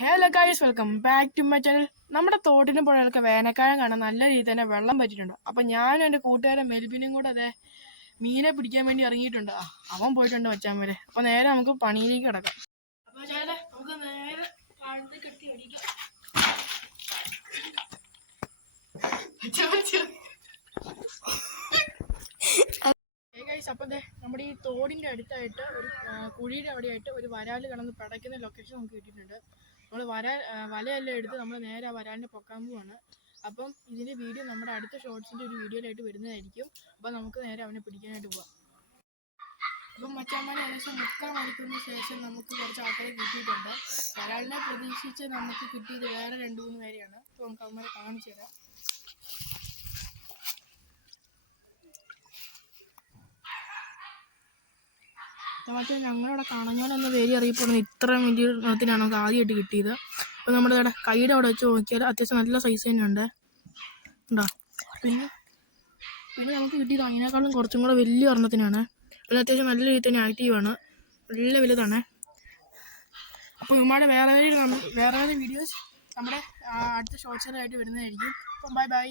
Hello guys, welcome back to my channel. നമ്മുടെ തോട്ടിനും പുഴകളൊക്കെ വേനൽക്കാലം കാണാൻ നല്ല രീതിയിൽ തന്നെ വെള്ളം പറ്റിയിട്ടുണ്ട്. അപ്പം ഞാനും എൻ്റെ കൂട്ടുകാരൻ മെൽബിനും കൂടെ അതെ മീനെ പിടിക്കാൻ വേണ്ടി ഇറങ്ങിയിട്ടുണ്ട്. അവൻ പോയിട്ടുണ്ട് മച്ചാൻ വരെ. അപ്പം നേരെ നമുക്ക് പണിയിലേക്ക് കിടക്കാം. അപ്പോൾ ചേട്ടാ നമുക്ക് നേരെ കെട്ടി അടിക്കാം. അപ്പം നമ്മുടെ ഈ തോടിൻ്റെ അടുത്തായിട്ട് ഒരു കുഴിയുടെ അവിടെയായിട്ട് ഒരു വരാൽ കിടന്ന് പടയ്ക്കുന്ന ലൊക്കേഷൻ നമുക്ക് കിട്ടിയിട്ടുണ്ട്. നമ്മൾ വലയെല്ലാം എടുത്ത് നമ്മൾ നേരെ ആ വരാലിനെ പൊക്കാൻ പോവാണ്. അപ്പം ഇതിൻ്റെ വീഡിയോ നമ്മുടെ അടുത്ത ഷോർട്സിൻ്റെ ഒരു വീഡിയോയിലായിട്ട് വരുന്നതായിരിക്കും. അപ്പം നമുക്ക് നേരെ അവനെ പിടിക്കാനായിട്ട് പോവാം. അപ്പം മച്ചാന്മാരെ ഏകദേശം 3/4 മണിക്കൂറിന് ശേഷം നമുക്ക് കുറച്ച് ആൾക്കാരെ കിട്ടിയിട്ടുണ്ട്. വരാലിനെ പ്രതീക്ഷിച്ച് നമുക്ക് കിട്ടിയത് വേറെ 2-3 പേരെയാണ്. അപ്പോൾ നമുക്ക് അവന്മാരെ കാണിച്ചു തരാം. മറ്റേ ഞങ്ങളിവിടെ കണഞ്ഞോലെന്ന പേര് അറിയപ്പെടുന്നത് ഇത്ര മിനിറ്റിനാണ് നമുക്ക് ആദ്യമായിട്ട് കിട്ടിയത്. അപ്പോൾ നമ്മുടെ ഇവിടെ കൈയുടെ അവിടെ വെച്ച് നോക്കിയാൽ അത്യാവശ്യം നല്ല സൈസ് തന്നെയുണ്ട് ഉണ്ടോ. പിന്നെ നമുക്ക് കിട്ടിയത് അതിനേക്കാളും കുറച്ചും കൂടെ വലിയ ഒരെണ്ണത്തിനാണ്. പിന്നെ അത്യാവശ്യം നല്ല രീതിയിൽ തന്നെ ആക്റ്റീവാണ്, നല്ല വലുതാണ്. അപ്പോൾ ഇവന്മാരുടെ വേറെ വീഡിയോസ് നമ്മുടെ അടുത്ത ഷോർട്സിലായിട്ട് വരുന്നതായിരിക്കും. അപ്പം ബൈ.